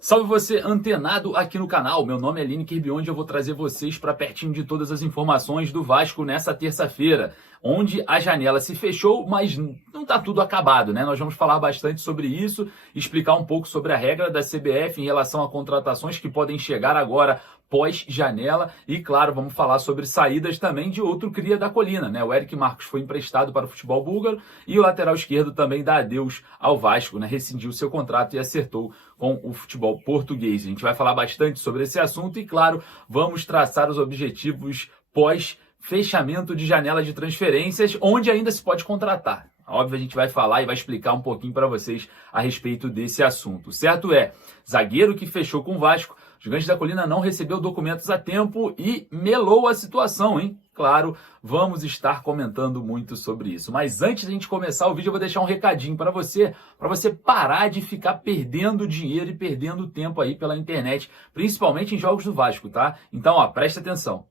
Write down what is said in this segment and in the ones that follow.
Salve você antenado aqui no canal, meu nome é Lineker e onde eu vou trazer vocês para pertinho de todas as informações do Vasco nessa terça-feira, onde a janela se fechou, mas não está tudo acabado, né? Nós vamos falar bastante sobre isso, explicar um pouco sobre a regra da CBF em relação a contratações que podem chegar agora pós-janela e, claro, vamos falar sobre saídas também de outro cria da colina, né? O Eric Marcos foi emprestado para o futebol búlgaro e o lateral esquerdo também dá adeus ao Vasco, né? Rescindiu seu contrato e acertou com o futebol português. A gente vai falar bastante sobre esse assunto e, claro, vamos traçar os objetivos pós-fechamento de janela de transferências, onde ainda se pode contratar. Óbvio, a gente vai falar e vai explicar um pouquinho para vocês a respeito desse assunto. Certo é, zagueiro que fechou com o Vasco, o Gigante da Colina não recebeu documentos a tempo e melou a situação, hein? Claro, vamos estar comentando muito sobre isso. Mas antes de a gente começar o vídeo, eu vou deixar um recadinho para você parar de ficar perdendo dinheiro e perdendo tempo aí pela internet, principalmente em jogos do Vasco, tá? Então, ó, presta atenção.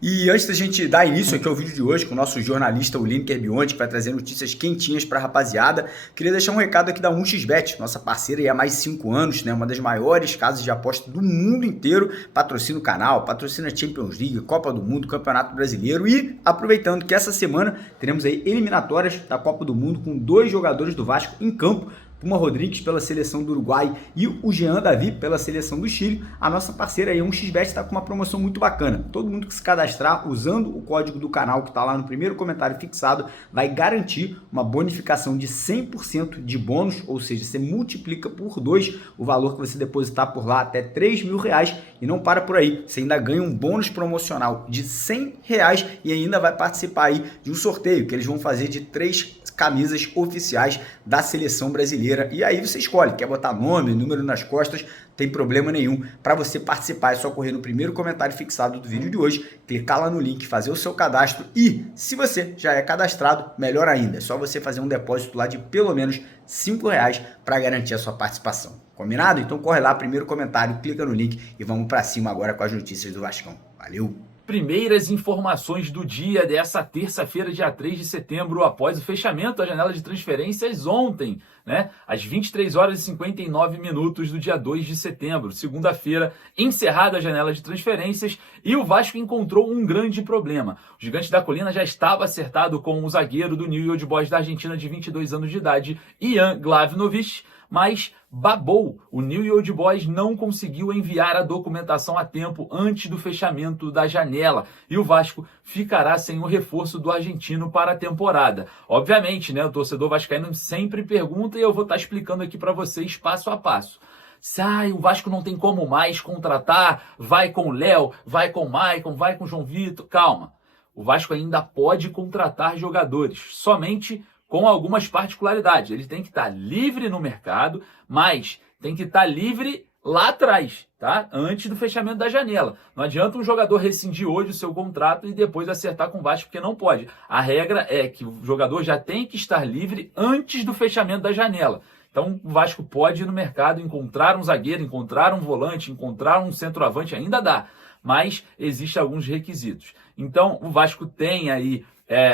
E antes da gente dar início aqui ao vídeo de hoje com o nosso jornalista, o Lineker Bionde, que vai trazer notícias quentinhas para a rapaziada, queria deixar um recado aqui da 1xBet, nossa parceira aí há mais de 5 anos, né? Uma das maiores casas de aposta do mundo inteiro, patrocina o canal, patrocina a Champions League, Copa do Mundo, Campeonato Brasileiro e aproveitando que essa semana teremos aí eliminatórias da Copa do Mundo com 2 jogadores do Vasco em campo, Puma Rodrigues pela seleção do Uruguai e o Jean Davi pela seleção do Chile, a nossa parceira aí, 1xBet, está com uma promoção muito bacana. Todo mundo que se cadastrar usando o código do canal que está lá no primeiro comentário fixado vai garantir uma bonificação de 100% de bônus, ou seja, você multiplica por 2 o valor que você depositar por lá até R$3.000 e não para por aí. Você ainda ganha um bônus promocional de R$100 e ainda vai participar aí de um sorteio que eles vão fazer de 3 camisas oficiais da seleção brasileira. E aí você escolhe, quer botar nome, número nas costas, tem problema nenhum. Para você participar é só correr no primeiro comentário fixado do vídeo de hoje, clicar lá no link, fazer o seu cadastro e, se você já é cadastrado, melhor ainda, é só você fazer um depósito lá de pelo menos R$5 para garantir a sua participação. Combinado? Então corre lá, primeiro comentário, clica no link e vamos para cima agora com as notícias do Vascão. Valeu! Primeiras informações do dia dessa terça-feira, dia 3 de setembro, após o fechamento da janela de transferências ontem, né? Às 23 horas e 59 minutos do dia 2 de setembro, segunda-feira, encerrada a janela de transferências e o Vasco encontrou um grande problema. O Gigante da Colina já estava acertado com o zagueiro do New Old Boys da Argentina de 22 anos de idade, Ian Glavinovic, mas babou. O New Old Boys não conseguiu enviar a documentação a tempo antes do fechamento da janela e o Vasco ficará sem o reforço do argentino para a temporada. Obviamente, né, o torcedor vascaíno sempre pergunta e eu vou estar explicando aqui para vocês passo a passo. Sai, o Vasco não tem como mais contratar, vai com o Léo, vai com o Maicon, vai com o João Vitor. Calma, o Vasco ainda pode contratar jogadores, somente com algumas particularidades. Ele tem que estar livre no mercado, mas tem que estar livre lá atrás, tá? Antes do fechamento da janela. Não adianta um jogador rescindir hoje o seu contrato e depois acertar com o Vasco, porque não pode. A regra é que o jogador já tem que estar livre antes do fechamento da janela. Então o Vasco pode ir no mercado, encontrar um zagueiro, encontrar um volante, encontrar um centroavante, ainda dá. Mas existem alguns requisitos. Então o Vasco tem aí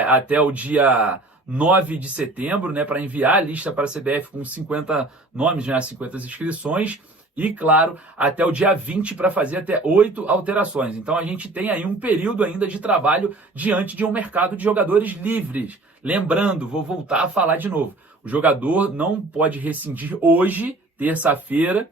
até o dia 9 de setembro, né, para enviar a lista para a CBF com 50 nomes, né, 50 inscrições e, claro, até o dia 20 para fazer até 8 alterações. Então a gente tem aí um período ainda de trabalho diante de um mercado de jogadores livres. Lembrando, vou voltar a falar de novo, o jogador não pode rescindir hoje, terça-feira,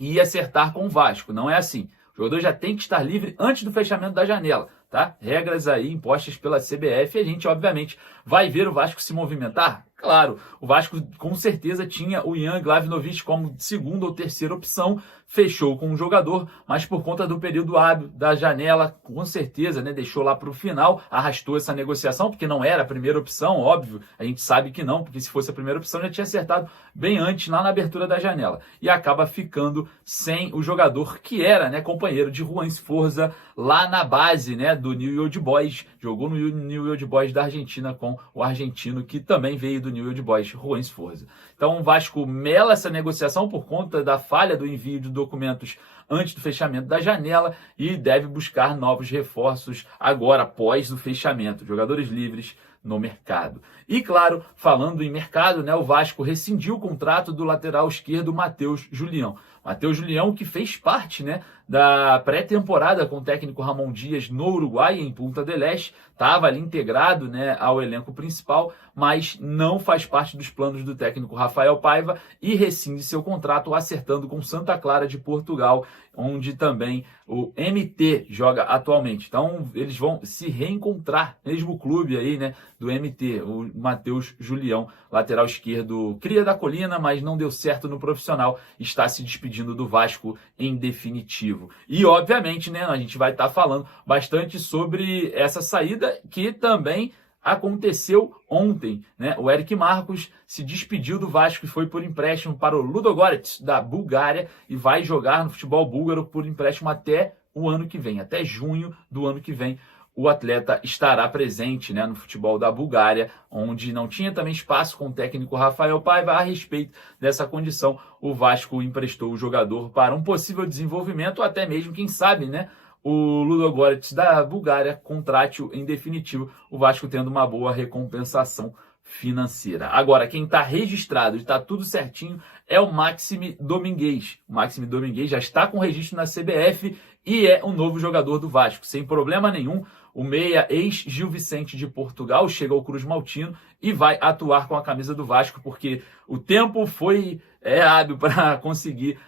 e acertar com o Vasco. Não é assim. O jogador já tem que estar livre antes do fechamento da janela. Tá? Regras aí impostas pela CBF e a gente, obviamente, vai ver o Vasco se movimentar? Claro, o Vasco com certeza tinha o Ian Glavinovic como segunda ou terceira opção, fechou com um jogador, mas por conta do período hábil da janela, com certeza, né, deixou lá para o final, arrastou essa negociação, porque não era a primeira opção, óbvio, a gente sabe que não, porque se fosse a primeira opção já tinha acertado bem antes, lá na abertura da janela, e acaba ficando sem o jogador que era, né, companheiro de Juan Sforza lá na base, né, do New Old Boys, jogou no New Old Boys da Argentina com o argentino que também veio do do New Old Boys, Juan Sforza. Então o Vasco mela essa negociação por conta da falha do envio de documentos antes do fechamento da janela e deve buscar novos reforços agora, após o fechamento. Jogadores livres no mercado. E claro, falando em mercado, né, o Vasco rescindiu o contrato do lateral esquerdo Matheus Julião. Matheus Julião, que fez parte, né, da pré-temporada com o técnico Ramon Dias no Uruguai, em Punta del Este, estava ali integrado, né, ao elenco principal, mas não faz parte dos planos do técnico Rafael Paiva e rescinde seu contrato, acertando com Santa Clara de Portugal, onde também o MT joga atualmente. Então eles vão se reencontrar, mesmo clube aí, né, do MT, o Matheus Julião, lateral esquerdo, cria da Colina, mas não deu certo no profissional, está se despedindo do Vasco em definitivo. E obviamente, né, a gente vai estar falando bastante sobre essa saída que também aconteceu ontem, né? O Eric Marcos se despediu do Vasco e foi por empréstimo para o Ludogorets da Bulgária e vai jogar no futebol búlgaro por empréstimo até o ano que vem, até junho do ano que vem. O atleta estará presente, né, no futebol da Bulgária, onde não tinha também espaço com o técnico Rafael Paiva. A respeito dessa condição, o Vasco emprestou o jogador para um possível desenvolvimento, ou até mesmo, quem sabe, né, o Ludogorets da Bulgária contrate-o em definitivo, o Vasco tendo uma boa recompensação financeira. Agora, quem está registrado e está tudo certinho é o Maxime Domingues. O Maxime Domingues já está com registro na CBF e é o novo jogador do Vasco, sem problema nenhum. O meia ex-Gil Vicente de Portugal chega ao Cruz Maltino e vai atuar com a camisa do Vasco, porque o tempo foi hábil para conseguir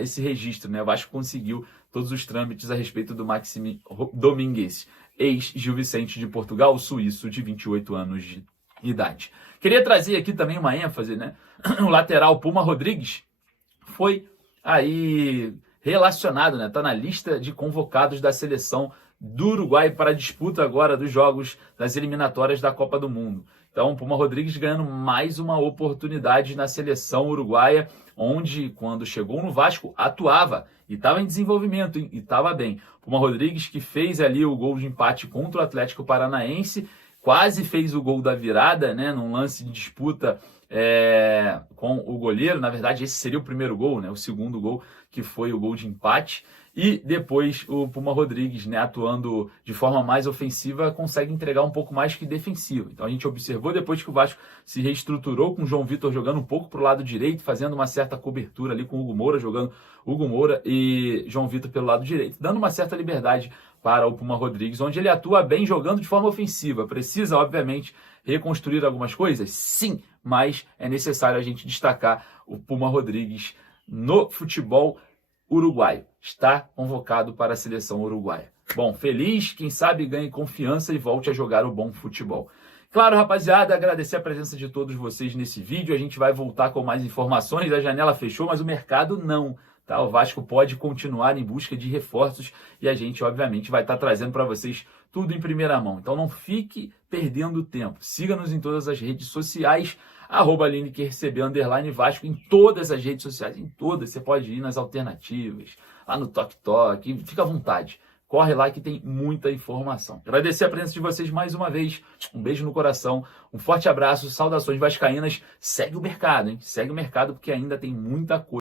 esse registro, né? O Vasco conseguiu todos os trâmites a respeito do Maxime Domingues, ex-Gil Vicente de Portugal, suíço de 28 anos de idade. Queria trazer aqui também uma ênfase, né? O lateral Puma Rodrigues foi aí relacionado, né? Está na lista de convocados da seleção do Uruguai para a disputa agora dos jogos das eliminatórias da Copa do Mundo. Então, Puma Rodrigues ganhando mais uma oportunidade na seleção uruguaia, onde, quando chegou no Vasco, atuava e estava em desenvolvimento, e estava bem. Puma Rodrigues, que fez ali o gol de empate contra o Atlético Paranaense, quase fez o gol da virada, né, num lance de disputa com o goleiro. Na verdade, esse seria o primeiro gol, né, o segundo gol, que foi o gol de empate. E depois o Puma Rodrigues, né, atuando de forma mais ofensiva, consegue entregar um pouco mais que defensiva. Então a gente observou depois que o Vasco se reestruturou, com o João Vitor jogando um pouco para o lado direito, fazendo uma certa cobertura ali com o Hugo Moura, jogando Hugo Moura e João Vitor pelo lado direito, dando uma certa liberdade para o Puma Rodrigues, onde ele atua bem jogando de forma ofensiva. Precisa, obviamente, reconstruir algumas coisas? Sim, mas é necessário a gente destacar o Puma Rodrigues no futebol uruguaio. Está convocado para a seleção uruguaia. Bom, feliz, quem sabe ganhe confiança e volte a jogar o bom futebol. Claro, rapaziada, agradecer a presença de todos vocês nesse vídeo. A gente vai voltar com mais informações. A janela fechou, mas o mercado não. Tá? O Vasco pode continuar em busca de reforços e a gente, obviamente, vai estar trazendo para vocês tudo em primeira mão. Então não fique perdendo tempo. Siga-nos em todas as redes sociais, @LinekerCB_Vasco, em todas as redes sociais, em todas. Você pode ir nas alternativas, lá no TokTok, fica à vontade. Corre lá que tem muita informação. Agradecer a presença de vocês mais uma vez. Um beijo no coração, um forte abraço, saudações vascaínas. Segue o mercado, hein? Segue o mercado porque ainda tem muita coisa.